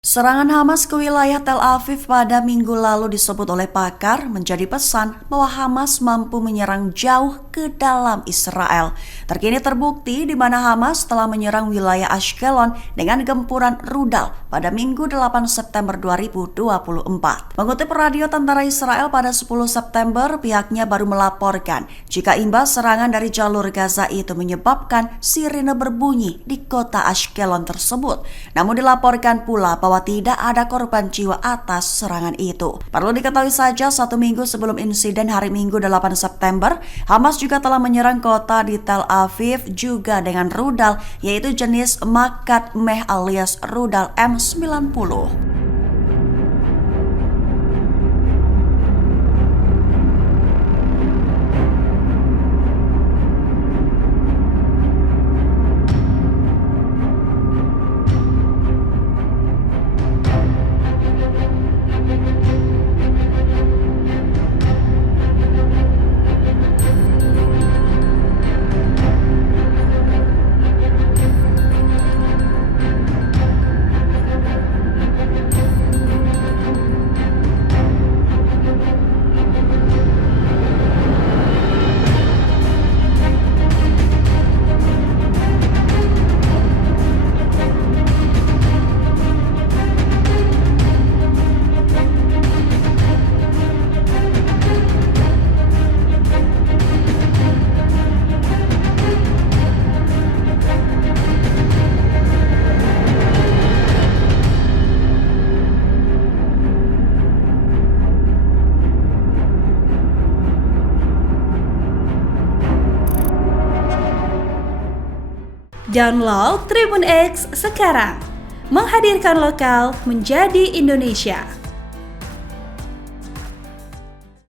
Serangan Hamas ke wilayah Tel Aviv pada minggu lalu disebut oleh pakar menjadi pesan bahwa Hamas mampu menyerang jauh ke dalam Israel. Terkini terbukti di mana Hamas telah menyerang wilayah Ashkelon dengan gempuran rudal pada Minggu 8 September 2024. Mengutip radio tentara Israel pada 10 September, pihaknya baru melaporkan jika imbas serangan dari jalur Gaza itu menyebabkan sirine berbunyi di kota Ashkelon tersebut. Namun dilaporkan pula bahwa tidak ada korban jiwa atas serangan itu. Perlu diketahui saja, 1 minggu sebelum insiden hari Minggu 8 September, Hamas juga telah menyerang kota di Tel Aviv juga dengan rudal, yaitu jenis Makat Meh alias rudal M90. Download Tribun X sekarang, menghadirkan lokal menjadi Indonesia.